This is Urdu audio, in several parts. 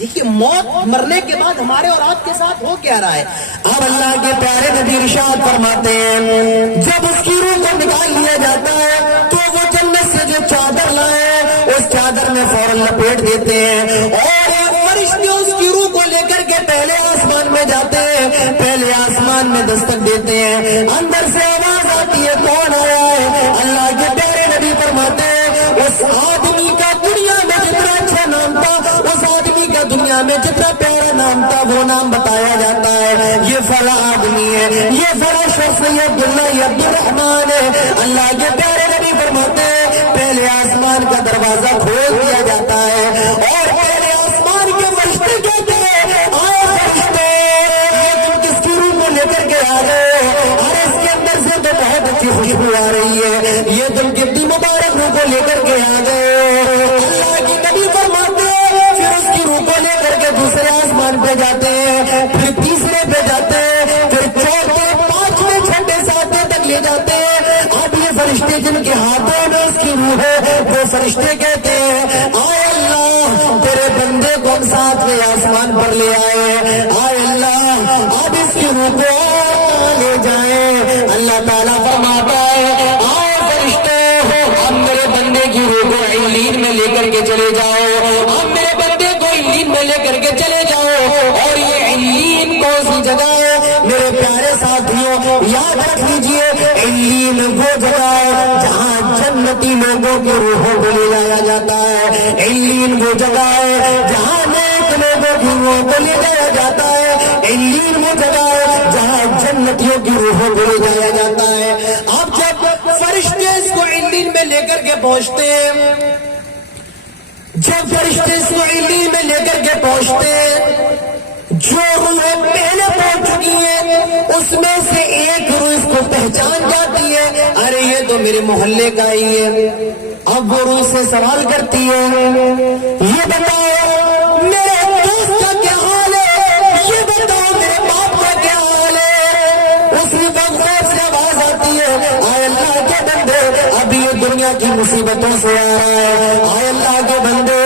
دیکھیے موت مرنے کے بعد ہمارے اور آپ کے ساتھ ہو کیا رہا ہے. اب اللہ کے پیارے نبی ارشاد فرماتے ہیں جب اس کی روح کو نکال لیا جاتا ہے تو وہ جنت سے جو چادر لائے اس چادر میں فوراً لپیٹ دیتے ہیں اور فرشتے اس کی روح کو لے کر کے پہلے آسمان میں جاتے ہیں, پہلے آسمان میں دستک دیتے ہیں. اندر سے آواز آتی ہے کون آیا ہے؟ اللہ کے پیارے نبی فرماتے ہیں اس آدمی کا دنیا میں جتنا اچھا نام تھا, اس آدمی کا دنیا میں جتنا پیارا نام تھا, وہ نام بتایا جاتا ہے یہ فلاں آدمی ہے, یہ فلاں شخص ہے, عبداللہ یہ عبد الرحمان ہے. اللہ کے پیارے نبی فرماتے ہیں پہلے آسمان کا دروازہ کھول دیا جاتا ہے اور پہلے آسمان کے فرشتے کہتے ہیں آؤ فرشتے, یہ تم کس کی روح کو لے کر کے آ رہے ہو؟ ارے اس کے اندر سے تو بہت اچھی خوشبو آ رہی ہے, یہ تم کتنی مبارک روح کو لے کر کے آ گئے ہو. اللہ کے نبی فرماتے ہیں پھر اس کی روح کو لے کر کے دوسرے آسمان پہ جاتے ہیں, پھر تیسرے پہ جاتے ہیں, پھر چوتھے, پانچویں, چھٹے, ساتویں تک لے جاتے ہیں. اب یہ فرشتے جن کے ہاتھوں میں اس کی روح ہے وہ فرشتے کہتے ہیں آئے اللہ تیرے بندے کو ہم ساتویں آسمان پر لے آئے, آئے اللہ اب اس کی روح کو لے جائیں. اللہ تعالیٰ فرماتا ہے آئے فرشتے اب میرے بندے کی روح کو علیین میں لے کر کے چلے جاؤ, اب میرے بندے کو علیین میں لے کر کے چلے جاؤ. اور یہ علیین کون سی جگہ ہے میرے پیارے ساتھیوں یاد رکھ لیجئے, علیین وہ جگہ ہے جہاں جنتی لوگوں کی روحوں کو لے جایا جاتا ہے. علیین وہ جگہ ہے جہاں نیک لوگوں کی روحوں کو لے جایا جاتا ہے. علیین وہ جگہ ہے جہاں جنتیوں کی روحوں کو لے جایا جاتا ہے. اب جب فرشتے اس کو علیین میں لے کر کے پہنچتے ہیں, جب فرشتے اس کو علیین میں لے کر کے پہنچتے ہیں, جو روح پہلے پہنچ چکی ہے اس میں سے ایک روح اس کو پہچان جاتی ہے ارے یہ تو میرے محلے کا ہی ہے. اب وہ روح سے سوال کرتی ہے یہ بتاؤ میرے دوست کا کیا حال ہے, یہ بتاؤ میرے باپ کا کیا حال ہے. اس وقت سے آواز آتی ہے آئے اللہ کے بندے ابھی یہ دنیا کی مصیبتوں سے آ رہا ہے, آئے اللہ کے بندے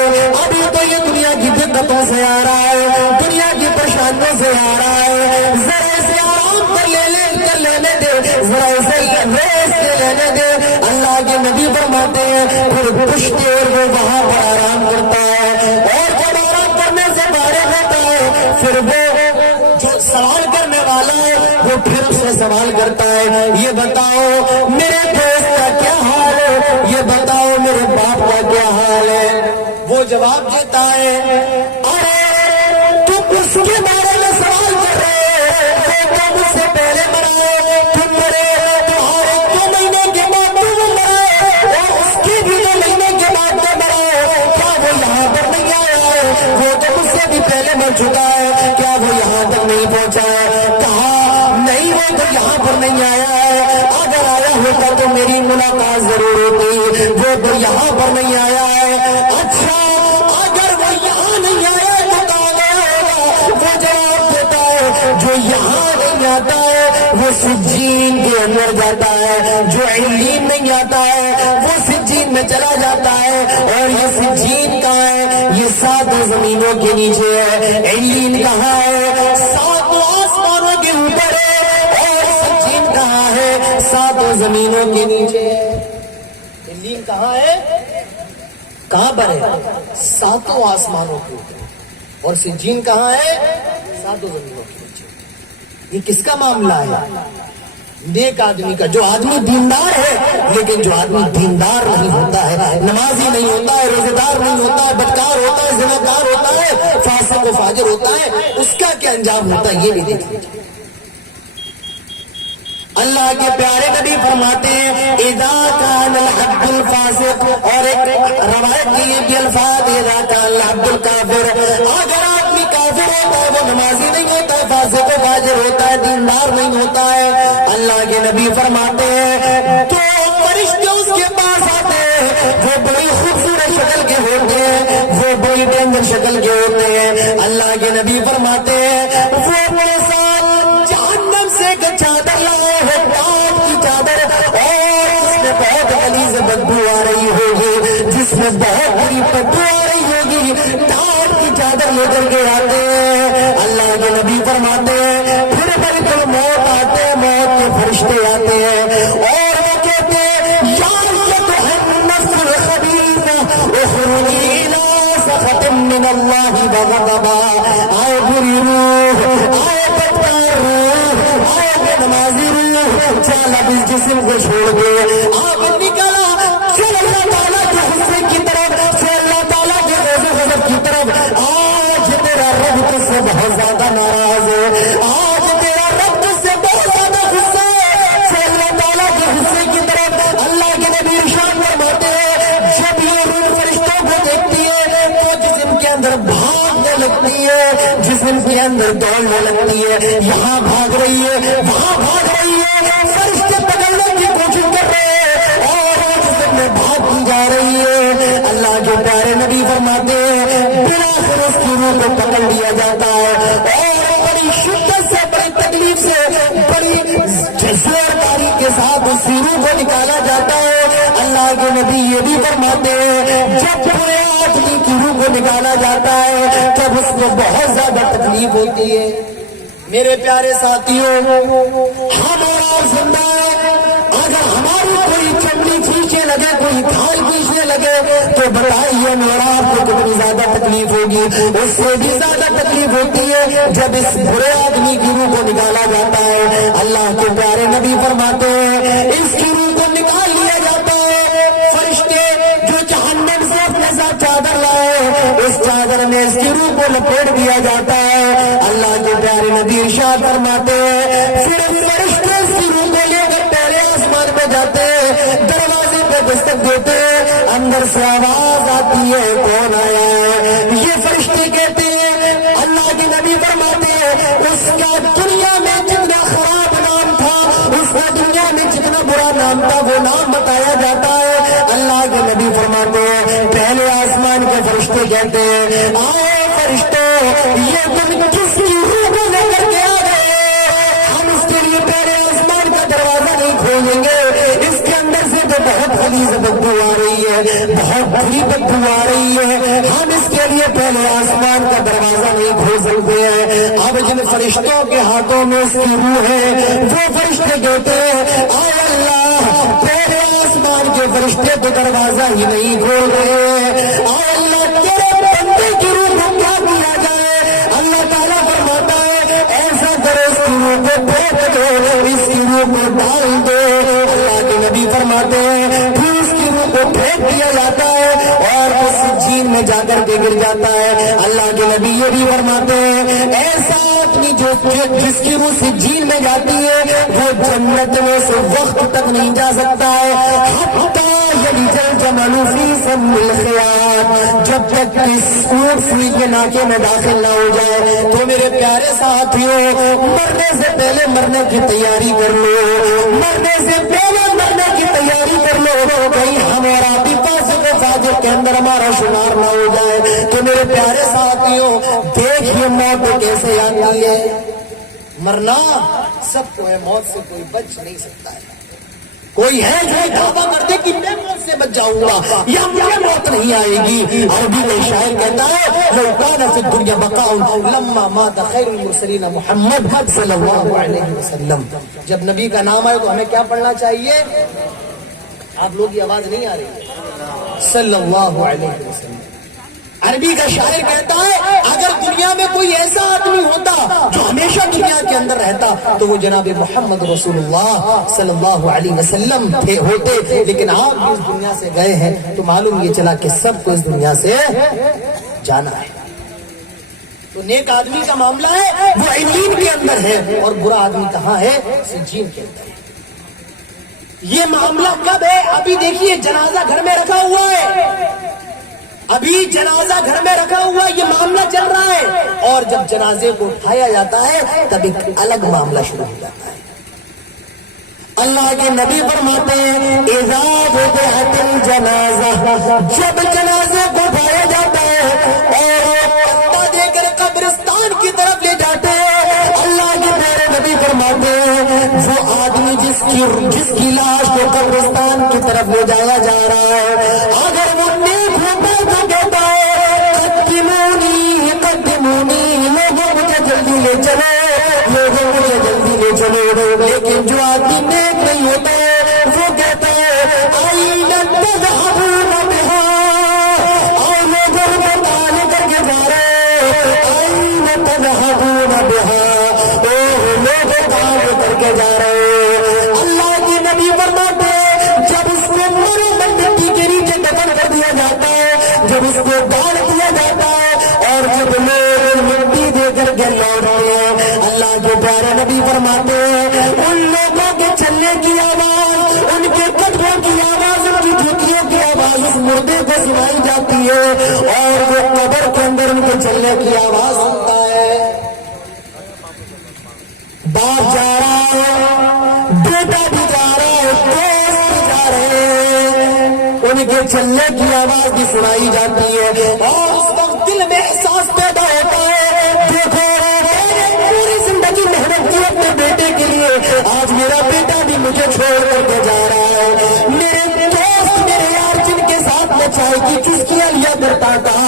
ابھی تو یہ دنیا کی دقتوں سے آ رہا ہے, دنیا کی پریشانیوں سے آ رہا ہے. ذرا اسے آرام کر لینے دے, ذرا اسے ریسٹ لینے دے. اللہ کے نبی فرماتے ہیں پھر کچھ دیر وہ وہاں پر آرام کرتا ہے اور جب آرام کرنے سے فارغ ہوتا ہے پھر وہ جو سوال کرنے والا ہے وہ پھر اس سے سوال کرتا ہے یہ بتاؤ میرے دوست کا کیا حال ہے, یہ بتاؤ میرے باپ کا کیا حال ہے. وہ جواب دیتا ہے ارے تم اس کے بارے میں سوال کر رہے ہو, تو مجھ سے پہلے مرائے, تم مرے, تمہارے 2 مہینے کے بعد تم مرائے اور اس کے بھی 2 مہینے کے بعد تم مرائے. کیا وہ یہاں پر نہیں آیا ہے؟ وہ تو مجھ سے بھی پہلے مر چکا ہے, کیا وہ یہاں تک نہیں پہنچا ہے؟ کہا نہیں وہ تو یہاں پر نہیں آیا ہے, اگر آیا ہوتا تو میری ملاقات ضرور ہوتی, وہ تو یہاں پر نہیں آیا ہے. اچھا اگر وہ یہاں نہیں آیا تو کہاں گیا ہوگا؟ وہ جواب دیتا ہے جو یہاں نہیں آتا ہے وہ سجین کے اندر جاتا ہے, جو علیین نہیں آتا ہے وہ سجین میں چلا جاتا ہے. اور یہ سجین کہاں ہے؟ یہ 7 زمینوں کے نیچے ہے. علیین کہاں ہے؟ 7 آسمانوں کے اوپر ہے. اور سجین کہاں ہے؟ 7 زمینوں کے نیچے ہے. علیین کہاں ہے؟ کہاں پر ہے؟ 7 آسمانوں کے اوپر. اور سجین کہاں ہے؟ 7 زمینوں کے نیچے. یہ کس کا معاملہ ہے؟ نیک آدمی کا, جو آدمی دیندار ہے لیکن جو آدمی دیندار نہیں ہوتا ہے, نمازی نہیں ہوتا ہے, روزے دار نہیں ہوتا ہے, بدکار ہوتا ہے, زناکار ہوتا ہے, فاسق و فاجر ہوتا ہے, اس کا کیا انجام ہوتا ہے یہ بھی دیکھ لیجیے. اللہ کے پیارے نبی فرماتے ہیں اذا کان العبد الفاسق, اور ایک روایت کی یہ الفاظ اذا کان العبد الکافر, اگر آدمی کافر ہوتا ہے وہ نمازی نہیں ہوتا ہے, فاسق و فاجر ہوتا ہے, دیندار نہیں ہوتا ہے, اللہ کے نبی فرماتے ہیں تو فرشتے اس کے پاس آتے ہیں, وہ بڑی خوبصورت شکل کے ہوتے ہیں, وہ بڑی ڈینجر شکل کے ہوتے ہیں. اللہ کے نبی فرماتے ہیں وہ اپنے ساتھ جہنم سے ایک چادر لائے ہیں, ٹاپ کی چادر, اور اس میں بہت غلیظ بدبو آ رہی ہوگی, جس میں بہت بری بدبو آ رہی ہوگی, ٹاپ کی چادر لے کر کے آتے ہیں. اللہ کے نبی فرماتے ہیں پھر ملک الموت آتے ہیں, موت کے فرشتے آتے ہیں اور وہ کہتے ہیں یا ایھا النفس الخبیثہ اخرجی الی سخط من اللہ وغضب. آئے بری روح, آئے بدکار روح, آئے بے نمازی روح, چل اب اس جسم کو چھوڑ دے. آپ نکلا چل اللہ تعالیٰ کے حصے کی طرف, چل اللہ تعالیٰ کے غضب و غضب کی طرف. آج تیرا رب تجھ سے بہت زیادہ ناراض ہے, آج تیرا رب تجھ سے بہت زیادہ غصہ ہے. چل اللہ تعالیٰ کے حصے کی طرف. اللہ کے نبی ارشاد فرماتے ہیں جب یہ روح فرشتوں کو دیکھتی ہے تو جسم کے اندر بھاگنے لگتی ہے, جسم کے اندر دوڑنے لگتی ہے. یہاں بھاگ رہی ہے, وہاں بھاگ رہی ہے, فرشتے پکڑنے کی کوشش کر رہے ہیں اور وہ جسم میں بھاگتی جا رہی ہے. اللہ کے پیارے نبی فرماتے ہیں بلاخر اس کی روح کو پکڑ لیا جاتا ہے اور بڑی شدت سے, بڑی تکلیف سے, بڑی زورداری کے ساتھ اس کی روح کو نکالا جاتا ہے. اللہ کے نبی یہ بھی فرماتے ہیں جب پورے آدمی کی روح کو نکالا جاتا ہے تب اس کو بہت زیادہ تکلیف ہوتی ہے. میرے پیارے ساتھیوں, ہم اور آپ زندہ ہیں, اگر ہماری کوئی چمڑی کھینچنے لگے, کوئی کھال کھینچنے لگے تو بتائیے اور آپ کو کتنی زیادہ تکلیف ہوگی. اس سے بھی زیادہ تکلیف ہوتی ہے جب اس برے آدمی کی روح کو نکالا جاتا ہے. اللہ کے پیارے نبی فرماتے ہیں اس کی روح کو نکال لیا جاتا ہے. فرشتے جو جہنم سے اپنے ساتھ چادر لائے اس چادر میں اس کی روح کو لپیٹ دیا جاتا ہے. اللہ کے پیارے نبی ارشاد فرماتے ہیں پھر فرشتے اس کی روح کو لے کر پہلے آسمان میں جاتے ہیں, دروازے پہ دستک دیتے ہیں, اندر سے آواز آتی ہے کون آیا ہے. یہ فرشتے کہتے ہیں, اللہ کے نبی فرماتے ہیں اس کا دنیا میں جتنا خراب نام تھا, اس کا دنیا میں جتنا برا نام تھا وہ نام بتایا جاتا ہے. اللہ کے نبی فرماتے ہیں پہلے آسمان کے فرشتے کہتے ہیں آئے فرشتوں, یہ تم کس کی روح کو لے کر کے آ گئے, ہم اس کے لیے پہلے آسمان کا دروازہ نہیں کھولیں گے, اس کے اندر سے تو بہت غلیظ بدبو آ رہی ہے, بہت بری بدبو آ رہی ہے, ہم اس کے لیے پہلے آسمان کا دروازہ نہیں کھول سکتے ہیں. اب جن فرشتوں کے ہاتھوں میں اس کی روح ہے وہ فرشتے کہتے ہیں آئے اللہ, پہلے آسمان کے فرشتے تو دروازہ ہی نہیں کھول رہے, آئے اللہ تیرے بندے کی روح کو کیا کیا جائے. اللہ تعالیٰ فرماتا ہے ایسا کرو اس کی روح کو پھینک دو, اس کی روح کو ڈال دو. اللہ کے نبی فرماتے ہیں پھر اس کی روح کو پھینک دیا جاتا ہے اور اس جھیل میں جا کر کے گر جاتا ہے. اللہ کے نبی یہ بھی فرماتے ہیں ایسا آدمی جس کی روح سے جھیل میں جاتی ہے وہ جنت میں سے وقت تک نہیں جا سکتا ہے جب تک اس اونٹ سوئی کے ناکے میں داخل نہ ہو جائے. تو میرے پیارے ساتھیوں, مرنے سے پہلے مرنے کی تیاری کر لو, مرنے سے پہلے مرنے کی تیاری کر لو, کہیں ہم اور آپ ہی فاسق و فاجر کے اندر ہمارا شمار نہ ہو جائے. تو میرے پیارے ساتھیوں دیکھیے موت کیسے آتی ہے. مرنا سب کو ہے, موت سے کوئی بچ نہیں سکتا ہے. کوئی ہے جو دعویٰ کر دے کہ میں موت سے بچ جاؤں گا یا مجھے موت نہیں آئے گی. عربی میں شاعر کہتا ہے لو کان فی الدنیا بقاء لما مات خیر المرسلین محمد صلی اللہ علیہ وسلم. جب نبی کا نام آئے تو ہمیں کیا پڑھنا چاہیے؟ آپ لوگ کی آواز نہیں آ رہی ہے. صلی اللہ علیہ وسلم. عربی کا شاعر کہتا ہے اگر دنیا میں کوئی ایسا آدمی ہوتا جو ہمیشہ دنیا کے اندر رہتا تو وہ جناب محمد رسول اللہ صلی اللہ علیہ وسلم ہوتے, لیکن آپ بھی اس دنیا سے گئے ہیں تو معلوم یہ چلا کہ سب کو اس دنیا سے جانا ہے. تو نیک آدمی کا معاملہ ہے وہ علین کے اندر ہے اور برا آدمی کہاں ہے؟ سجین کے اندر. یہ معاملہ کب ہے؟ ابھی دیکھیے جنازہ گھر میں رکھا ہوا ہے, ابھی جنازہ گھر میں رکھا ہوا, یہ معاملہ چل رہا ہے, اور جب جنازے کو اٹھایا جاتا ہے تب ایک الگ معاملہ شروع ہو جاتا ہے. اللہ کے نبی فرماتے ہیں اذا وضعت الجنازہ, جب جنازے کو اٹھایا جاتا ہے اور دے کر قبرستان کی طرف لے جاتے ہیں, اللہ کے پیارے نبی فرماتے ہیں وہ آدمی جس کی لاش کو قبرستان کی طرف لے جایا جا رہا ہے, اگر وہ نیک ہوتا تو کہتا ہے قدمونی جو آدمی نیک نہیں ہوتا ہے وہ کہتا ہے آئین تذهبون بها، اور لوگوں کو نکال کر کے جا رہے آئین تذهبون بها، لوگ نکال کر کے جا رہے۔ اللہ کے نبی فرماتے ہیں جب اس کو مرے مٹی کے نیچے دفن کر دیا جاتا ہے، جب اس کو ڈال دیا جاتا ہے اور جب لوگ مٹی دے کر کے لوٹتے ہیں، اللہ کے پیارے نبی فرماتے ہیں ان لوگوں کے چلنے کی آواز، ان کے قدموں کی آواز، ان کی جوتیوں کی آواز اس مردے کو سنائی جاتی ہے، اور وہ قبر کے اندر ان کے چلنے کی آواز سنتا ہے۔ باپ جا رہا ہے، بیٹا بھی جا رہا ہے، دوست بھی جا رہے ہیں، ان کے چلنے کی آواز بھی سنائی جاتی ہے، اور اس وقت دل میں احساس پیدا ہوتا ہے دیکھو میں نے پوری زندگی محنت کی اپنے بیٹے کے لیے، آج میرا بیٹا بھی مجھے چھوڑ کر کے جا رہا ہے، میرے دوست میرے یار جن کے ساتھ میں چائے کی چسکیاں لیا کرتا تھا،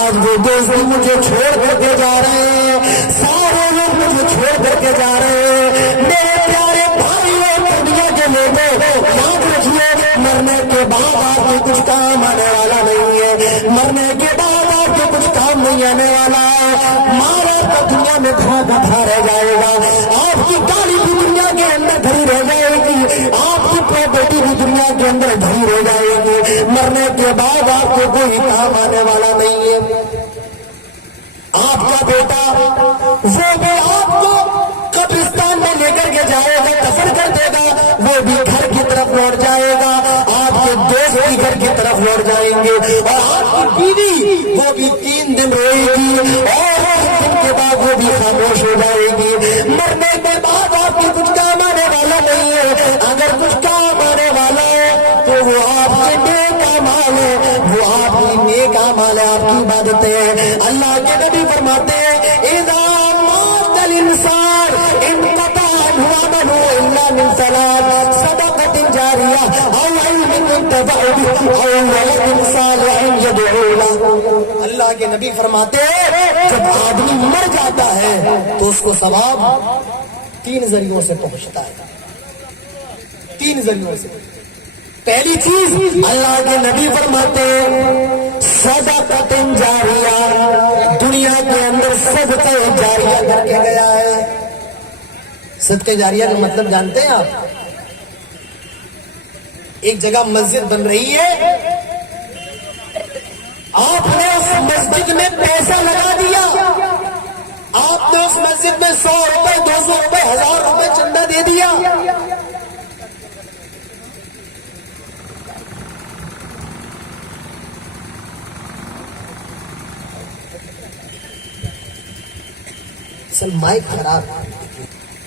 آج وہ دوست بھی مجھے چھوڑ کر کے جا رہے ہیں، سارے لوگ مجھے چھوڑ کر کے جا رہے ہیں۔ میرے پیارے بھائیوں دنیا کے لوگوں یاد رکھیے مرنے کے بعد آپ کے کچھ کام آنے والا نہیں ہے، مرنے کے بعد آپ کے کچھ کام نہیں آنے والا ہے، ماں باپ کا دنیا میں دھا رہ جائے گا، آپ کی گاڑی بھی دنیا کے اندر دھری رہ جائے گی، آپ کی پراپرٹی بھی دنیا کے اندر دھری رہ جائے گی، مرنے کے بعد آپ کو کوئی کام آنے والا نہیں ہے۔ آپ کا بیٹا وہ بھی آپ کو قبرستان میں لے کر کے جائے گا، دفن کر دے گا، وہ بھی گھر کی طرف لوٹ جائے گا، آپ کے دوست بھی گھر کی طرف لوٹ جائیں گے، اور آپ کی بیوی وہ بھی 3 دن روئے گی، اور 3 دن کے بعد وہ بھی خاموش ہو جائے گی۔ مرنے کے بعد آپ کے کچھ کام آنے والا نہیں ہے، اگر کچھ کام آنے والا ہے تو وہ آپ کے نیک اعمال ہے، وہ آپ کی نیک اعمال ہے، آپ کی عبادتیں ہیں۔ اللہ کے نبی فرماتے ہیں اذا مات الانسان انقطع عنه عمله الا من 3 صدقة جاریہ او علم ينتفع به او ولد صالح يدعو له۔ اللہ کے نبی فرماتے ہیں جب آدمی مر جاتا ہے تو اس کو ثواب 3 ذریعوں سے پہنچتا ہے، 3 ذریعوں سے۔ پہلی چیز اللہ کے نبی فرماتے ہیں صدقۃ جاریہ، دنیا کے اندر صدقہ جاریہ کر کے گیا ہے۔ صدقہ جاریہ کا مطلب جانتے ہیں آپ؟ ایک جگہ مسجد بن رہی ہے، آپ نے اس مسجد میں پیسہ لگا دیا، آپ نے اس مسجد میں 100 روپے 200 روپے 1000 روپے چندہ دے دیا، مائک خراب۔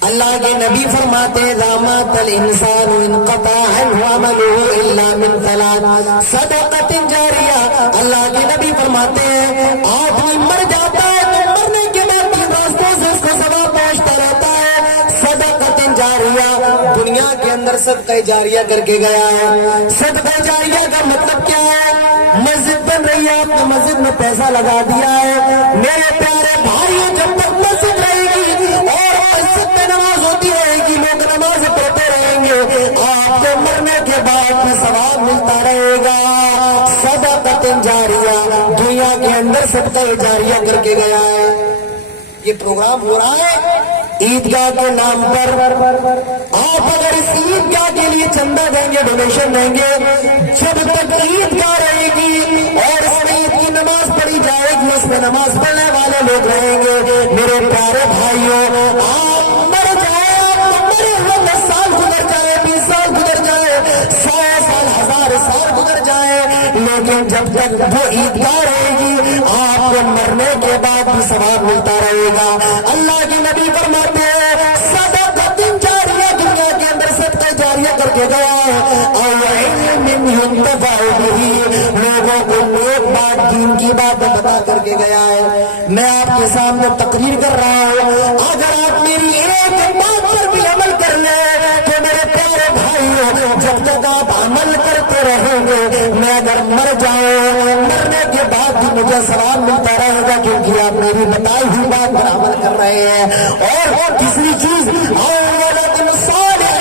اللہ کے نبی فرماتے رامات الانسان انقطع عنه عمله الا من 3 صدقۃ جاریہ۔ اللہ کے نبی فرماتے ہیں آدمی مر جاتا ہے تو مرنے کے بعد 3 راستوں سے اس کو ثواب پہنچتا رہتا ہے۔ صدقۃ جاریہ، دنیا کے اندر صدقہ جاریہ کر کے گیا ہے۔ صدقہ جاریہ کا مطلب کیا ہے؟ مسجد بن رہی ہے، آپ نے مسجد میں پیسہ لگا دیا ہے، میرے پیارے بھائیوں جب تک مسجد رہے گی اور مسجد میں نماز ہوتی رہے گی، لوگ نماز پڑھتے رہیں گے، آپ کو مرنے کے بعد میں ثواب ملتا رہے گا۔ صدقۃ جاریہ، دنیا کے اندر صدقہ جاریہ کر کے گیا ہے۔ یہ پروگرام ہو رہا ہے عیدگاہ کے نام پر، آپ اگر اس عیدگاہ کے لیے چندہ دیں گے، ڈونیشن دیں گے، جب تک عیدگاہ رہے گی اور اس میں عید کی نماز پڑھی جائے گی، اس میں نماز پڑھنے والے لوگ رہیں گے، میرے پیارے بھائیوں آپ مر جائے، آپ مرے ہوئے 10 سال گزر جائے، 20 سال گزر جائے، 100 سال 1000 سال گزر جائے، لیکن جب تک وہ عیدگاہ رہے گی آپ کو مرنے کے بعد بھی ثواب ملتا رہے گا۔ اللہ کے نبی فرماتے ہیں صدقۃ جاریہ، دنیا کے اندر صدقہ جاریہ کر کے گیا ہے، اور علم ينتفع به، لوگوں کو نیک بات دین کی بات بتا کر کے گیا ہے۔ میں آپ کے سامنے تقریر کر رہا ہوں، اگر آپ میری ایک بات پر بھی عمل کر لیں تو میرے پیارے بھائیوں جب تک آپ عمل کرتے رہیں گے، میں اگر مر جاؤں مرنے کے بعد بھی مجھے ثواب ملتا رہے گا، کیونکہ آپ میری بتائی ہوئی بات پر عمل کر رہے ہیں۔ اور تیسری چیز ولد صالح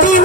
3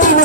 3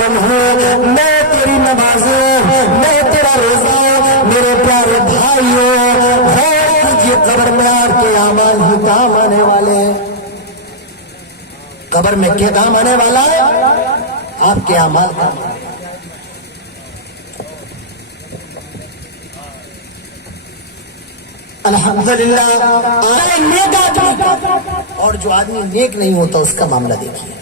دامن ہوں، میں تیری نماز ہوں، میں تیرا روزہ ہوں۔ میرے پیارے بھائیوں، غور کیجیے، قبر میں آپ کے اعمال ہی کام آنے والے ہیں۔ قبر میں کیا کام آنے والا ہے؟ آپ کے اعمال کا۔ الحمدللہ نیک آدمی، اور جو آدمی نیک نہیں ہوتا اس کا معاملہ دیکھیے۔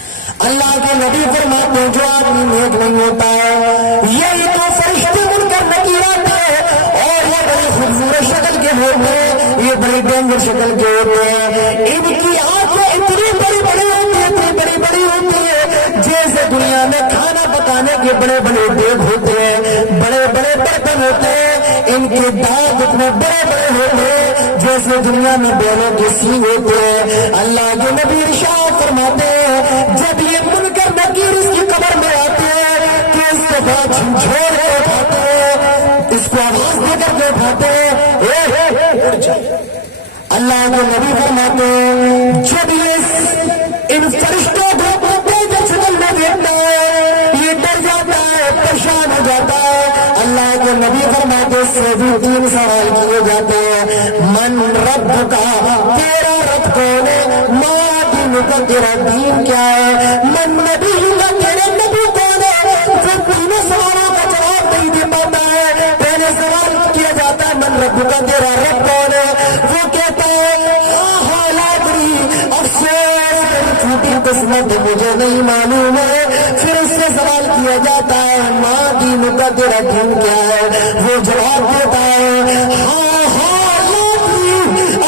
اللہ کے نبی فرماتے ہیں جو آدمی نیک نہیں ہوتا ہے یہی تو فرشتے منکر نکیر آتے ہیں، اور یہ بڑی خوبصورت شکل کے ہوتے ہیں، یہ بڑی ڈینجر شکل کے ہوتے ہیں، ان کی آنکھیں اتنی بڑی بڑی ہوتی ہیں، اتنی بڑی بڑی ہوتی ہیں جیسے دنیا میں کھانا پکانے کے بڑے بڑے دیگ ہوتے ہیں، بڑے بڑے برتن ہوتے ہیں، ان کے دانت اتنے بڑے بڑے ہوتے ہیں جیسے دنیا میں بیلوں کے سینگ ہوتے ہیں۔ اللہ کے نبی ارشاد فرماتے ہیں جب یہ منکر نکیر اس کی قبر میں آتے ہیں تو اس کے بعد جھنجھوڑ کے اٹھاتے ہیں، اس کو آواز دے کر کے اٹھاتے ہیں، اٹھ جائے۔ اللہ کے نبی فرماتے ہیں جب یہ ان فرشتوں کو تیز شکل میں دیکھتا ہے یہ ڈر جاتا ہے، پریشان ہو جاتا ہے۔ اللہ کے نبی فرماتے سے بھی 3 سوال کیے جاتے ہیں، من رب کا، تیرا رب کون ہے؟ ما دین کا، تیرا دین کیا ہے؟ من نبی کا، تیرے نبی کون ہے؟ جو 3 سوالوں کا جواب نہیں دے پاتا ہے، پہلے سوال کیا جاتا ہے من رب کا، تیرا رب کون ہے؟ وہ کہتا ہے ہاں لادری، افسوس چھوٹی قسمت مجھے نہیں معلوم ہے۔ پھر اس سے سوال کیا جاتا ہے ماں دین کا، تیرا دین کیا ہے؟ وہ جواب دیتا ہے ہاں لادری،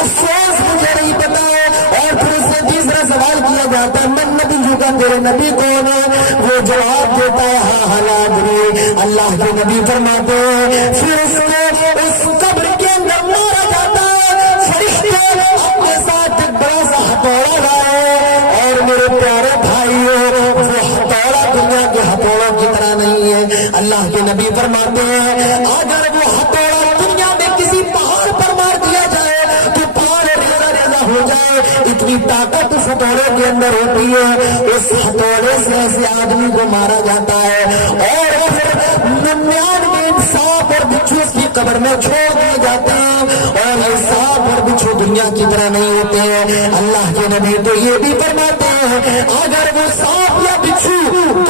افسوس مجھے نہیں پتا ہے۔ اور پھر اس سے تیسرا سوال کیا جاتا ہے من نبی کا، تیرے نبی کون ہے؟ وہ جواب دیتا ہے ہاں لادری۔ اللہ کے نبی فرماتے ہیں پھر اس کو اس قبر کے اندر مارا جاتا ہے، فرشتے اپنے ساتھ ایک بڑا سا ہتھوڑا لائے، اور میرے پیارے بھائیوں وہ ہتھوڑا دنیا کے ہتھوڑوں کی طرح نہیں ہے۔ اللہ کے نبی فرماتے ہیں اگر وہ ہتھوڑا دنیا میں کسی پہاڑ پر مار دیا جائے تو پہاڑ ریزہ ریزہ ہو جائے، اتنی طاقت اس ہتھوڑے کے اندر ہوتی ہے۔ اس ہتھوڑے سے ایسے آدمی کو مارا جاتا ہے، اور پھر 99 سانپ اور بچھو اس کی قبر میں چھوڑ دیے جاتے ہیں، اور یہ سانپ اور بچھو دنیا کی طرح نہیں ہوتے ہیں۔ اللہ کے نبی تو یہ بھی فرماتے ہیں اگر وہ سانپ یا بچھو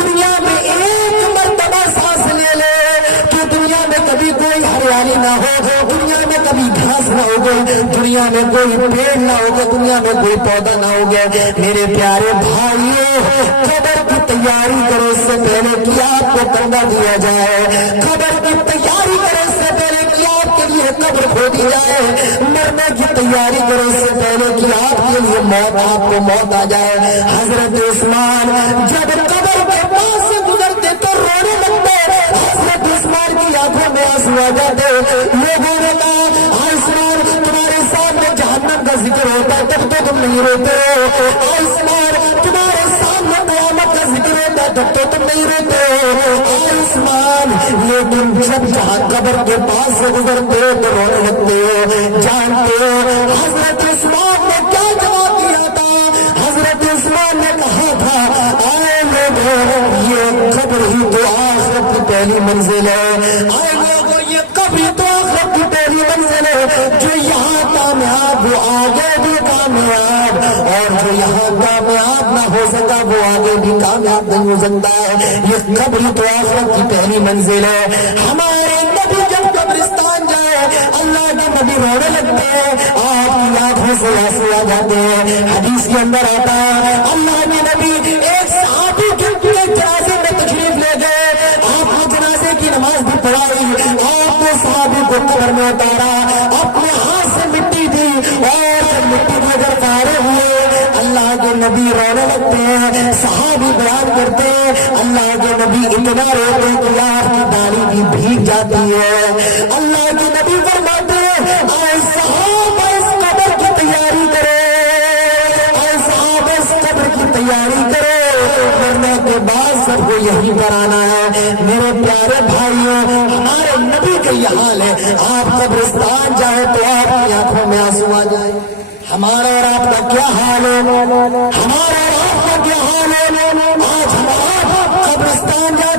دنیا میں ایک مرتبہ سانس لے لے تو دنیا میں کبھی کوئی ہریالی نہ ہو، دنیا میں کبھی گھاس نہ ہوگا، دنیا میں کوئی پیڑ نہ ہوگا، دنیا میں کوئی پودا نہ ہوگا۔ میرے پیارے بھائیوں قبر کی تیاری کرو اس سے پہلے کہ آپ کو کندھا دیا جائے، قبر کی تیاری کرو اس سے پہلے کہ آپ کے لیے قبر کھودی جائے، مرنے کی تیاری کرو اس سے پہلے کہ آپ کے لیے موت، آپ کو موت آ جائے۔ حضرت عثمان جب قبر کے پاس سے گزرتے تو رونے لگتے، حضرت عثمان کی آنکھوں میں آنسو آ جاتے، لوگوں نے کہا عثمان تمہارے سامنے جہنم کا ذکر ہوتا ہے تب تو تم نہیں روتے ہو، عثمان تمہارے سامنے قیامت کا ذکر ہوتا ہے تب تو تم نہیں روتے ہو عثمان، لیکن جب جہاں قبر کے پاس سے گزرتے ہو تو رونے لگتے ہو۔ جانتے ہو حضرت عثمان نے کیا جواب دیا تھا؟ حضرت عثمان نے کہا تھا آئے لوگوں یہ قبر ہی تو آخرت کی پہلی منزل ہے، آئے لوگوں یہ قبر ہی تو آخرت کی پہلی منزل ہے، جو یہاں کامیاب وہ آگے بھی کامیاب، اور جو یہاں کامیاب نہ ہو سکا وہ آگے بھی کامیاب نہیں ہو سکتا ہے۔ یہ قبر ہی تو آخرت کی پہلی منزل ہے۔ ہمارے نبی جب قبرستان جائے اللہ کے نبی رونے لگتے ہیں، آپ کی آنکھوں سے آنسو آ جاتے ہیں۔ حدیث کے اندر آتا ہے اللہ کے نبی ایک صحابی کے جنازے میں تشریف لے گئے، آپ نے جنازے کی نماز بھی پڑھائی، آپ نے صحابی کو قبر میں اتارا، اپنے ہاتھ سے مٹی دی، اور جب مٹی کو جب فارغ ہوئے اللہ کے نبی رونے لگتے ہیں۔ صحابی بیان کرتے ہیں اللہ کے نبی اتنا روتے کہ آپ کی داڑھی بھی بھیگ جاتی ہے۔ اللہ کے نبی فرماتے ہیں اے صحابہ اس قبر کی تیاری کرو، اے صحابہ اس قبر کی تیاری کرو، مرنے کے بعد سب کو یہی پر آنا ہے۔ میرے پیارے بھائیوں ہمارے نبی کا یہ حال ہے، آپ قبرستان جائے تو آپ کی آنکھوں میں آنسو آ جائے۔ ہمارا اور آپ کا کیا حال ہے؟ ہمارا اور آپ کا کیا حال ہے؟ آج ہم آپ قبرستان جاتے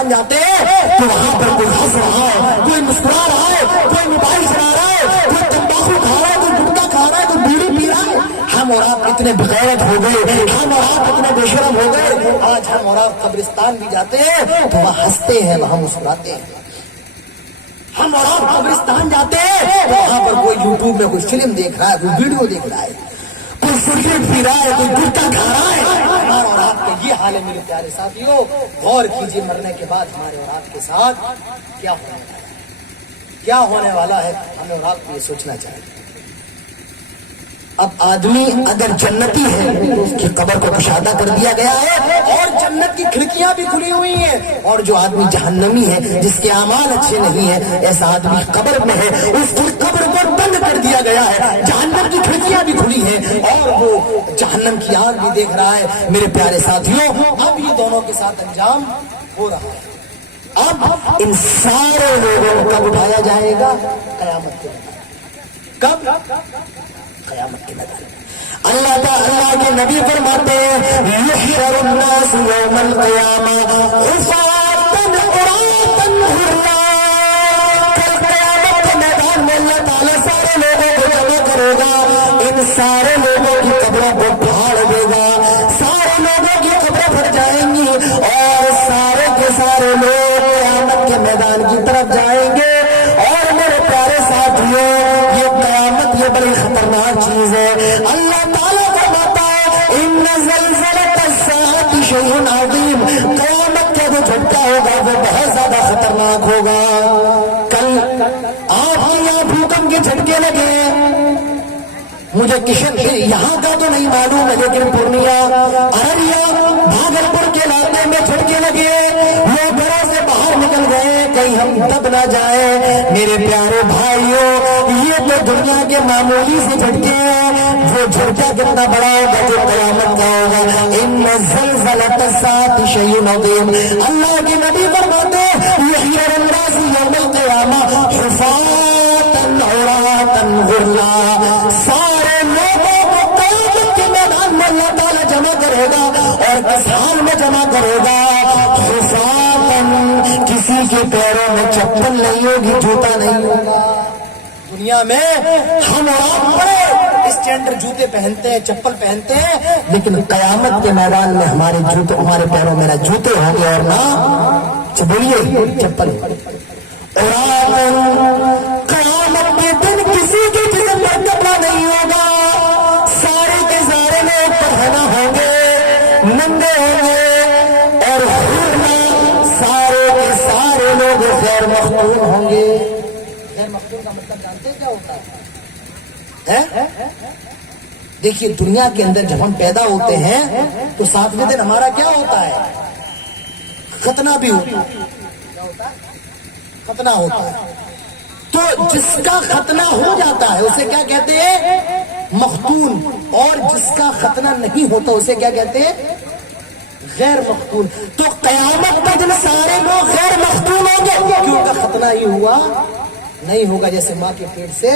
قبرستان جاتے ہیں تو وہاں پر کوئی ہنس رہا ہے، کوئی مسکرا رہا ہے، کوئی موبائل چلا رہا ہے، کوئی تمباکو کھا رہا ہے، کوئی گٹکا کھا رہا ہے، کوئی بیڑی پی رہا ہے۔ ہم اور آپ اتنے بغیرت ہو گئے، ہم اور آپ اتنے بے شرم ہو گئے، آج ہم اور آپ قبرستان بھی جاتے ہیں تو وہاں ہنستے ہیں، وہاں مسکراتے ہیں۔ ہم اور آپ قبرستان جاتے ہیں تو وہاں پر کوئی یوٹیوب میں کوئی فلم دیکھ رہا ہے، کوئی ویڈیو دیکھ رہا ہے، کوئی سگریٹ پی رہا ہے، کوئی گٹکا کھا رہا ہے۔ ہمارا اور آپ کا یہ حال ہے میرے پیارے ساتھیوں۔ غور کیجیے مرنے کے بعد ہمارے اور آپ کے ساتھ کیا ہونے والا ہے، کیا ہونے والا ہے، ہمیں اور آپ کو یہ سوچنا چاہیے۔ اب آدمی اگر جنتی ہے تو اس کی قبر کو کشادہ کر دیا گیا ہے اور جنت کی کھڑکیاں بھی کھلی ہوئی ہیں، اور جو آدمی جہنمی ہے جس کے اعمال اچھے نہیں ہیں ایسا آدمی قبر میں ہے، اس کی قبر کو بند کر دیا گیا ہے، جہنم کی کھڑکیاں بھی کھلی ہیں اور وہ جہنم کی آگ بھی دیکھ رہا ہے۔ میرے پیارے ساتھیوں، اب یہ دونوں کے ساتھ انجام ہو رہا ہے۔ اب ان سارے لوگوں کو کب اٹھایا جائے گا؟ قیامت کے دن۔ کب؟ قیامت کے میدان میں۔ اللہ کے نبی فرماتے ہیں یحشر الناس یوم القیامہ حفاۃ عراۃ غرلا۔ کل قیامت کے میدان میں اللہ تعالیٰ سارے لوگوں کو جمع کرے گا، ان سارے لوگوں کی قبروں کو پھاڑ دے گا، سارے لوگوں کی قبریں پھٹ جائیں گی اور سارے کے سارے لوگ قیامت کے میدان کی طرف جائیں گے۔ اور میرے پیارے ساتھیوں، یہ قیامت یہ بڑی خطرناک چیز ہے۔ اللہ تعالیٰ فرماتا ہے ان زلزلۃ الساعۃ شیء عظیم، قیامت کا جو جھٹکا ہوگا وہ بہت زیادہ خطرناک ہوگا۔ کل آپ کے یہاں بھوکمپ کے جھٹکے لگے ہیں، مجھے کشن یہاں کا تو نہیں معلوم ہے لیکن پورنیہ، ارریا، بھاگلپور کے علاقے میں جھٹکے لگے، لوگ گھروں سے باہر نکل گئے کہیں ہم دب نہ جائیں۔ میرے پیارے بھائیوں، یہ تو دنیا کے معمولی سے جھٹکے ہیں، وہ جھٹکا کتنا بڑا ہوگا جو قیامت کا ہوگا۔ ان زلزلۃ الساعۃ شیء عظیم، اللہ کے نبی فرماتے ہیں یحشر الناس یوم القیامہ حفاۃ عراۃ غرلا، سارے لوگوں کو قیامت کے میدان میں اللہ تعالیٰ جمع کرے گا اور کس حال میں جمع کرے گا؟ حفاظاً، کسی کے پیروں میں چپل نہیں ہوگی، جوتا نہیں ہوگا۔ دنیا میں ہم اور آپ بڑے اسٹینڈرڈ جوتے پہنتے ہیں، چپل پہنتے ہیں، لیکن قیامت کے میدان میں ہمارے جوتے، ہمارے پیروں میں نہ جوتے ہوں گے اور نہ بولیے چپل۔ قیامت کے دن کسی کے جسم پر کپڑا نہیں ہوگا، سارے کے سارے لوگ پہنا ہوں گے، ننگے ہوں گے، اور سارے کے سارے لوگ غیر مختون ہوں گے۔ غیر مختون کا مطلب جانتے ہیں کیا ہوتا ہے؟ دیکھیے دنیا کے اندر جب ہم پیدا ہوتے ہیں تو 7ویں دن ہمارا کیا ہوتا ہے؟ ختنہ بھی ہوتا ہے۔ کیا ہوتا ہے؟ ختنہ ہوتا ہے۔ تو جس کا ختنہ ہو جاتا ہے اسے کیا کہتے ہیں؟ مختون، اور جس کا ختنہ نہیں ہوتا اسے کیا کہتے ہیں؟ غیر مختون۔ تو قیامت کا دن سارے لوگ غیر مختون ہوں گے کیونکہ ان کا ختنہ ہی ہوا نہیں ہوگا، جیسے ماں کے پیٹ سے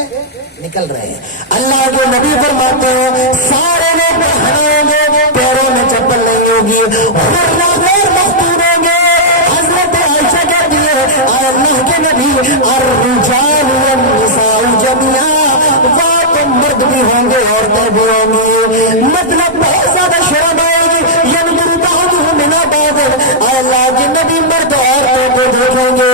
نکل رہے ہیں۔ اللہ کے نبی فرماتے ہیں سارے لوگ ہوں گے، پیروں میں چپل نہیں ہوگی، غیر مختون ہوں گے۔ حضرت عائشہ کہتی ہے اے اللہ کے نبی الرجال والنساء جميعا، وہ مرد بھی ہوں گے عورتیں بھی ہوں گی، مطلب بہت زیادہ شرم آئے گی۔ ینظر بعضهم الى بعض، اے اللہ کے نبی مرد عورتوں کو دیکھیں گے،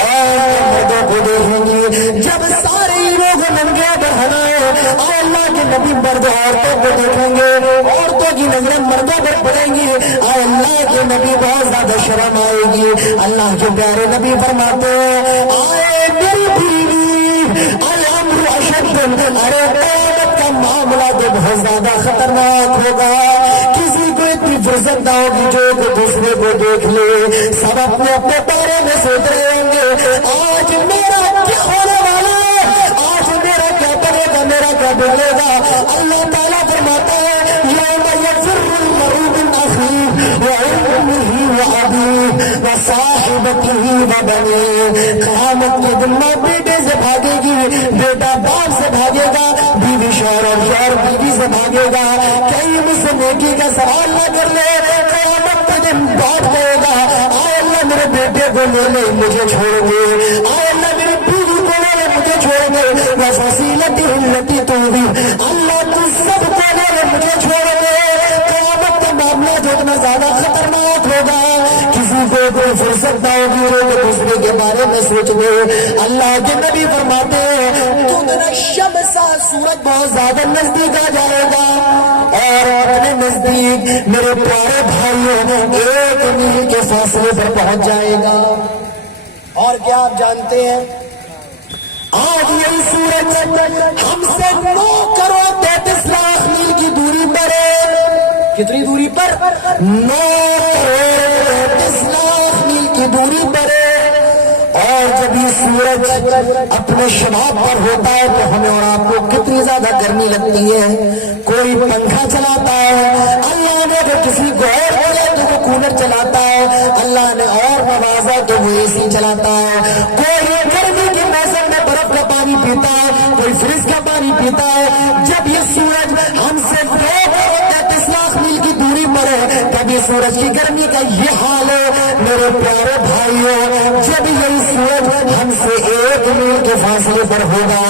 عورتیں مردوں کو دیکھیں گی۔ جب سارے لوگ ننگے بہنائے، اے اللہ کے نبی مرد عورتوں کو دیکھیں گے، عورتوں کی نظریں مردوں پر پڑیں گی، اے اللہ کے نبی بہت زیادہ شرم آئے گی۔ اللہ کے پیارے نبی فرماتے ہیں آئے میری بیوی الامر اشد، ارے قیامت کا معاملہ تو بہت زیادہ خطرناک ہوگا، کسی کو اتنی فرصت نہ ہوگی جو ایک دوسرے کو دیکھ لے، سب اپنے اپنے بارے میں سوچ رہے ہوں گے آج میرا کیا ہونے والا ہے، آج میرا کیا بنے گا، میرا کیا بنے گا۔ اللہ تعالیٰ فرماتا ہے یوم یفر المرء من اخیہ وامہ وابیہ وصاحبتہ وبنیہ، قیامت کے دن ماں بیٹے سے بھاگے گی، بیٹا باپ سے بھاگے گا، بیوی شوہر بیوی سے بھاگے گا، کہیں مجھ سے نیکی کا سوال نہ کر لے، قیامت کے دن بھاگ جائے گا، آئے اللہ میرے بیٹے لے لے مجھے چھوڑ دے، آئے اللہ میری بیوی کو لے لے مجھے چھوڑ دے، وفصیلتی التی تؤوی، اللہ تو سب کو لے لے مجھے چھوڑ دے۔ قیامت کا معاملہ جو اتنا زیادہ خطرناک ہوگا، کسی کو کوئی فرصت نہ ہوگی وہ ایک دوسرے کے بارے میں سوچ لے۔ اللہ کے نبی فرماتے ہیں اتنا شمسا سورج بہت زیادہ نزدیک آ جائے گا، اور اپنے نزدیک میرے پیارے بھائیوں 1 میل کے فاصلے پر پہنچ جائے گا۔ اور کیا آپ جانتے ہیں آج یہی سورج ہم سے 9 کروڑ 33 لاکھ میل کی دوری پر ہے۔ کتنی دوری پر؟ 9 کروڑ 33 لاکھ میل کی دوری پر ہے۔ اور جب یہ سورج اپنے شباب پر ہوتا ہے تو ہمیں اور آپ کو کتنی زیادہ گرمی لگتی ہے۔ کوئی پنکھا چلاتا ہے، اللہ نے اگر کسی کو اور دیا تو وہ کولر چلاتا ہے، اللہ نے اور نوازا تو وہ اے سی چلاتا ہے۔ کوئی گرمی کے موسم میں برف کا پانی پیتا ہے، کوئی فریج کا پانی پیتا ہے۔ جب یہ سورج ہم سے 2 کروڑ 33 لاکھ میل کی دوری پر ہے، تب یہ سورج کی گرمی کا یہ حال ہے میرے پیارے بھائیوں۔ جب یہی سورج ہم سے 1 میل کے فاصلے پر ہوگا،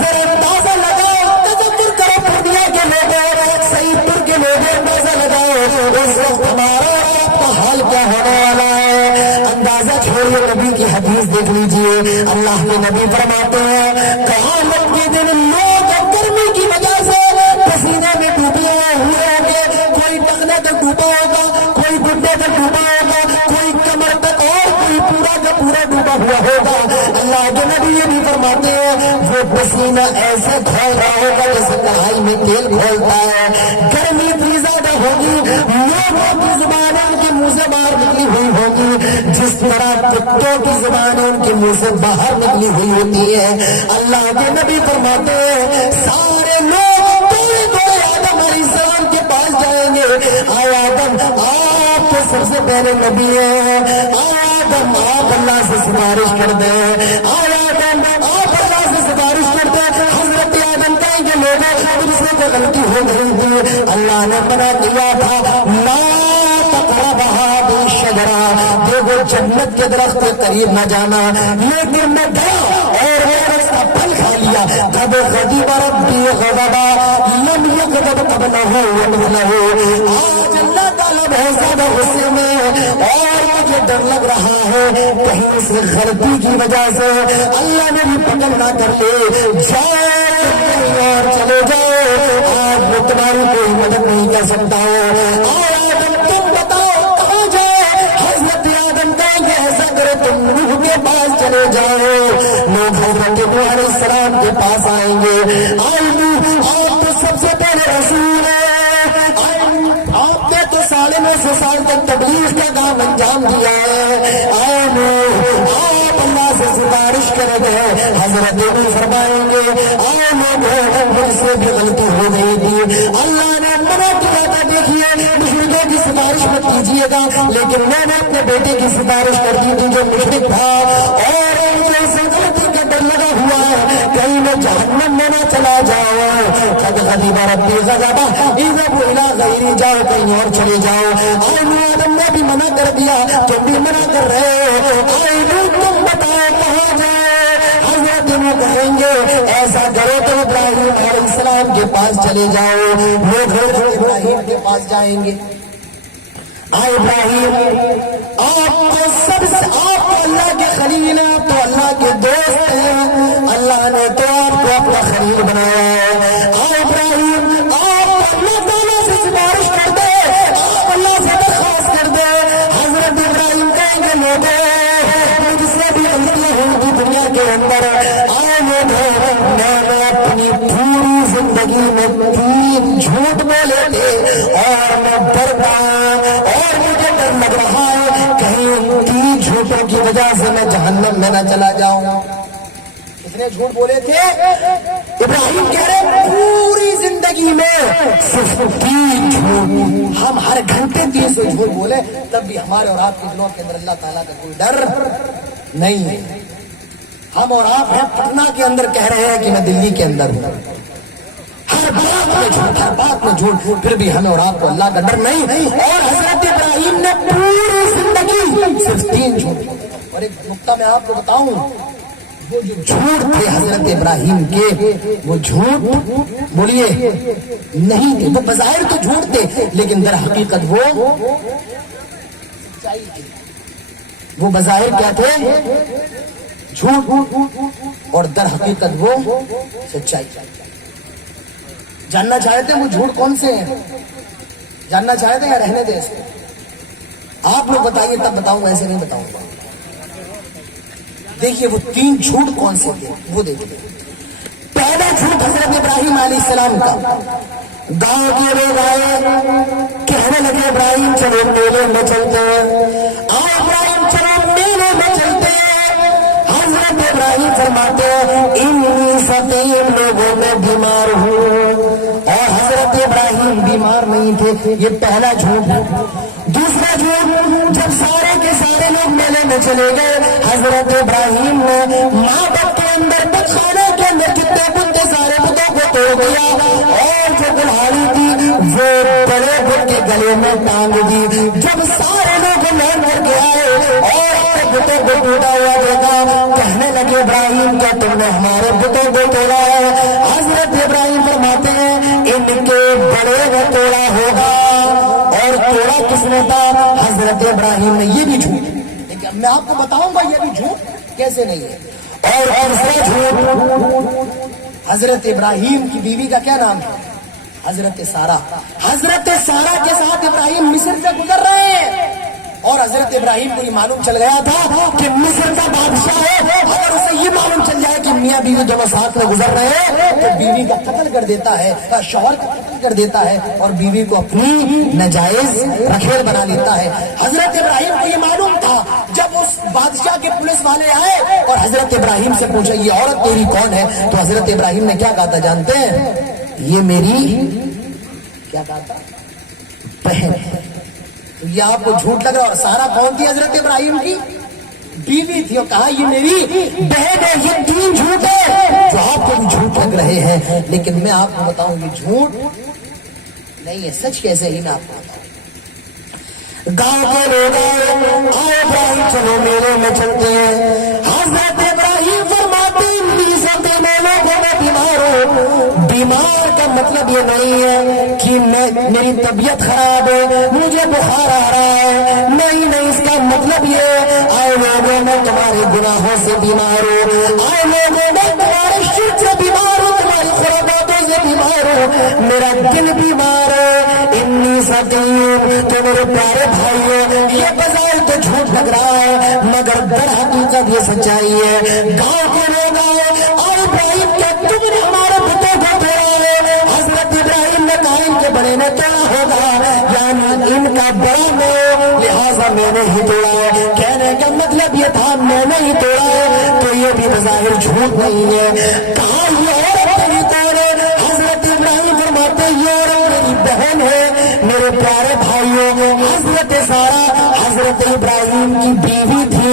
ذرا اندازہ لگاؤ، تصور کرو پورنیا کے لوگوں، سعید پور کے لوگوں، اندازہ لگاؤ اس وقت ہمارا آپ کا حال کیا ہونے والا ہے۔ اندازہ چھوڑیے، نبی کی حدیث دیکھ لیجئے، اللہ کے نبی فرماتے ہیں قیامت کے دن لوگ گرمی کی وجہ سے پسینے میں ڈوبے ہوئے ہوں گے، کوئی ٹخنے تک ڈوبا ہوگا، کوئی گھٹنے تک ڈوبا ہوگا، کوئی کمر تک، اور کوئی پورا کا پورا ڈوبا ہوا ہوگا۔ اللہ کے نبی یہ بھی فرماتے ہیں وہ پسینہ ایسے کھول رہا ہوگا جیسے کڑھائی میں تیل کھولتا ہے۔ گرمی اتنی زیادہ ہوگی، لوگوں کی زبانیں ان کے منہ سے باہر نکلی ہوئی ہوگی جس طرح کتوں کی زبانیں ان کے منہ سے باہر نکلی ہوئی ہوتی ہے۔ اللہ کے نبی فرماتے ہیں سارے لوگ دوڑے دوڑے آدم علیہ السلام کے پاس جائیں گے، آئے آدم آپ تو سب سے پہلے نبی ہیں، آئے آدم آپ اللہ سے سفارش کر دیں، آئے آدم آپ اللہ سے سفارش کر دیں۔ حضرت آدم کہیں گے لوگوں مجھ سے کوئی غلطی ہو گئی تھی، اللہ نے منع کیا تھا لا تقربا هذه الشجرة، دیکھو جنت کے درخت کے قریب نہ جانا، لیکن میں گیا اور میں نے اس کا پھل کھا لیا۔ قد غضب ربی غضبا لم یغضب قبلہ ومثلہ، آج اللہ تعالیٰ بہت زیادہ غصے میں اور مجھے ڈر لگ رہا ہے کہیں اس غلطی کی وجہ سے اللہ نے بھی پکڑ نہ کر لے، جاؤ اور چلے جاؤ، آج میں تمہاری کوئی مدد نہیں کر سکتا ہوں۔ اور آدم تم بتاؤ کہاں جائے؟ حضرت آدم کہیں گے ایسا کرو تم نوح کے پاس چلے جاؤ، لوگ حضرت نوح علیہ السلام کے پاس آئیں گے، آئے نوح آپ تو سب سے پہلے رسول ہیں، آپ نے تو 950 سال تک تبلیغ کا کام انجام دیا ہے، آئے نوح آپ اللہ سے سفارش کر گئے۔ حضرت نوح فرمائیں گے آئے لوگوں مجھ سے بھی غلطی ہو گئی تھی، اللہ نے منع کیا تھا، دیکھیے مشرکوں کی سفارش مت کیجیے گا، لیکن میں نے اپنے بیٹے کی سفارش کر دی تھی جو مشرک تھا، اور مجھے اسے غلطی کا ڈر لگا ہوا ہے کہیں میں جہنم میں نہ چلا جاؤں۔ قد غضب ربی غضبا اذهبوا الى غیری، جاؤ کہیں اور چلے جاؤ۔ آدم نے بھی منع کر دیا، تم بھی منع کر رہے ہو، تم بتاؤ کہاں جائے؟ حضرت نوح کہیں گے ایسا کرو تو ابراہیم علیہ السلام کے پاس چلے جاؤ، لوگ ابراہیم کے پاس جائیں گے، آئے ابراہیم آپ کو سب سے، آپ تو اللہ کے خلیل ہیں، آپ تو اللہ کے دوست ہیں، اللہ نے تو آپ کو اپنا خلیل بنایا ہے، آئے ابراہیم آپ اللہ تعالیٰ سے سفارش کر دے، آپ اللہ سے درخواست کر دے۔ حضرت ابراہیم کہیں گے لوگوں مجھ سے بھی غلطیاں ہوئی تھی دنیا کے اندر، آئے لوگوں میں نے اپنی پوری زندگی میں 3 جھوٹ بولے تھے اور میں ڈرتا اور مجھے ڈر لگ رہا ہے کہیں 3 جھوٹوں کی وجہ سے میں جہنم میں نہ چلا جاؤں۔ کتنے جھوٹ بولے تھے ابراہیم؟ کہہ رہے پوری زندگی میں صرف 3 جھوٹ، ہم ہر گھنٹے 300 جھوٹ بولے تب بھی ہمارے اور آپ کے دلوں کے اندر اللہ تعالیٰ کا کوئی ڈر نہیں ہے۔ ہم اور آپ ہیں پٹنہ کے اندر کہہ رہے ہیں کہ میں دلی کے اندر ہوں، ہر بات میں جھوٹ، ہر بات میں جھوٹ، پھر بھی ہمیں اور آپ کو اللہ کا ڈر نہیں. اور حضرت ابراہیم نے پوری زندگی صرف 3 جھوٹ. اور ایک نقطہ میں آپ کو بتاؤں، وہ جو جھوٹ تھے حضرت ابراہیم کے، وہ جھوٹ بولیے نہیں تھے. وہ بظاہر تو جھوٹ تھے لیکن در حقیقت وہ سچائی تھی. وہ بظاہر کیا تھے؟ جھوٹ، اور در حقیقت وہ سچائی. جاننا چاہتے ہیں وہ جھوٹ کون سے ہیں؟ جاننا چاہتے ہیں یا رہنے دیں اس کو؟ آپ لوگ بتائیے تب بتاؤں، ایسے نہیں بتاؤں گا. دیکھیے وہ 3 جھوٹ کون سے تھے وہ دیکھیے. پہلا جھوٹ حضرت ابراہیم علیہ السلام کا. گاؤں کے لوگ آئے، کہنے لگے ابراہیم چلو میلے میں چلتے ہیں. آئے ابراہیم چلو میلے میں چلتے ہیں. حضرت ابراہیم فرماتے ہیں انی سقیم، لوگوں میں بیمار ہوں. اور حضرت ابراہیم بیمار نہیں تھے. یہ پہلا جھوٹ. دوسرا جھوٹ، جب سارے کے سارے لوگ میلے میں چلے گئے، حضرت ابراہیم نے معبد کے اندر بت خانے کے اندر کتنے بت، سارے بتوں کو توڑ دیا، اور جو کلہاڑی تھی وہ بڑے بت کے گلے میں ٹانگ دی. جب سارے لوگ لڑ کر کے آئے اور بتوں کو ٹوٹا ہوا دیکھا، کہنے لگے ابراہیم کیا تم نے ہمارے بتوں کو توڑا ہے؟ حضرت ابراہیم فرماتے ہیں ان کے بڑے نے توڑا ہوگا. اور توڑا کس نے تھا؟ حضرت ابراہیم نے. یہ بھی جھوٹ، لیکن میں آپ کو بتاؤں گا یہ بھی جھوٹ کیسے نہیں ہے. اور دوسرا جھوٹ، حضرت ابراہیم کی بیوی کا کیا نام ہے؟ حضرت سارہ. حضرت سارہ کے ساتھ ابراہیم مصر سے گزر رہے ہیں، اور حضرت ابراہیم کو یہ معلوم چل گیا تھا کہ مصر کا بادشاہ ہے. اگر اسے یہ معلوم چل جائے کہ میاں بیوی دونوں ساتھ میں گزر رہے ہیں تو بیوی کا قتل کر دیتا ہے، شوہر کا قتل کر دیتا ہے، اور بیوی کو اپنی ناجائز رکھیل بنا لیتا ہے. حضرت ابراہیم کو یہ معلوم تھا. جب اس بادشاہ کے پولیس والے آئے اور حضرت ابراہیم سے پوچھا یہ عورت تیری کون ہے، تو حضرت ابراہیم نے کیا کہا تھا جانتے ہیں؟ یہ میری کیا کہا تھا؟ بہن ہے. تو یہ آپ کو جھوٹ لگ رہا. اور سارا کون تھی؟ حضرت ابراہیم کی بیوی تھی، اور کہا یہ میری بہن ہے. یہ 3 جھوٹ ہے جو آپ کو بھی جھوٹ لگ رہے ہیں، لیکن میں آپ کو بتاؤں یہ جھوٹ نہیں ہے. سچ کیسے ہی میں آپ کو بتاؤں. گاؤں کے لوگ آئے ابراہیم چلو میلے میں چلتے ہیں. حضرت ابراہیم فرماتے ہیں لوگوں میں بیمار ہوں. بیمار کا مطلب یہ نہیں ہے کہ میری طبیعت خراب ہے، مجھے بخار آ رہا ہے. نہیں، اس کا مطلب یہ آئے لوگوں میں تمہارے گناہوں سے بیمار ہو، آئے لوگوں میں تمہارے شرک سے بیمار ہو، تمہاری خراباتوں سے بیمار ہو، میرا دل بیمار ہے. انی سقیم. تو میرے پیارے بھائیوں، یہ بظاہر تو جھوٹ لگ رہا ہے مگر در حقیقت یہ سچائی ہے. گاؤں کے لوگ آئے اور ابراہیم کیا تم نے ہمارے بتوں کو توڑا ہے؟ حضرت ابراہیم نے کہا ان کے بڑے نے توڑا ہوگا، یعنی ان کا بڑا میں لہٰذا میں نے ہی توڑا ہے. کہنے کا مطلب یہ تھا میں نے ہی توڑا ہے. تو یہ بھی بظاہر جھوٹ نہیں ہے. کہا یہ عورت تیری کون ہے؟ حضرت ابراہیم فرماتے یہ عورت میری بہن ہے. میرے پیارے بھائیوں، حضرت سارہ حضرت ابراہیم کی بیوی تھی،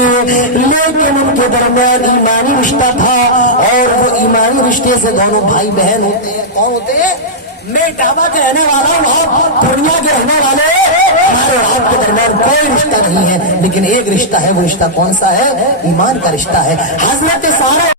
لیکن ان کے درمیان ایمانی رشتہ تھا، اور وہ ایمانی رشتے سے دونوں بھائی بہن ہوتے ہیں. کون ہوتے ہیں؟ میں اٹاوا کے رہنے والا ہوں، آپ پورنیا کے رہنے والے. ہمارے اور آپ کے درمیان کوئی رشتہ نہیں ہے، لیکن ایک رشتہ ہے. وہ رشتہ کون سا ہے؟ ایمان کا رشتہ ہے. حضرت سارہ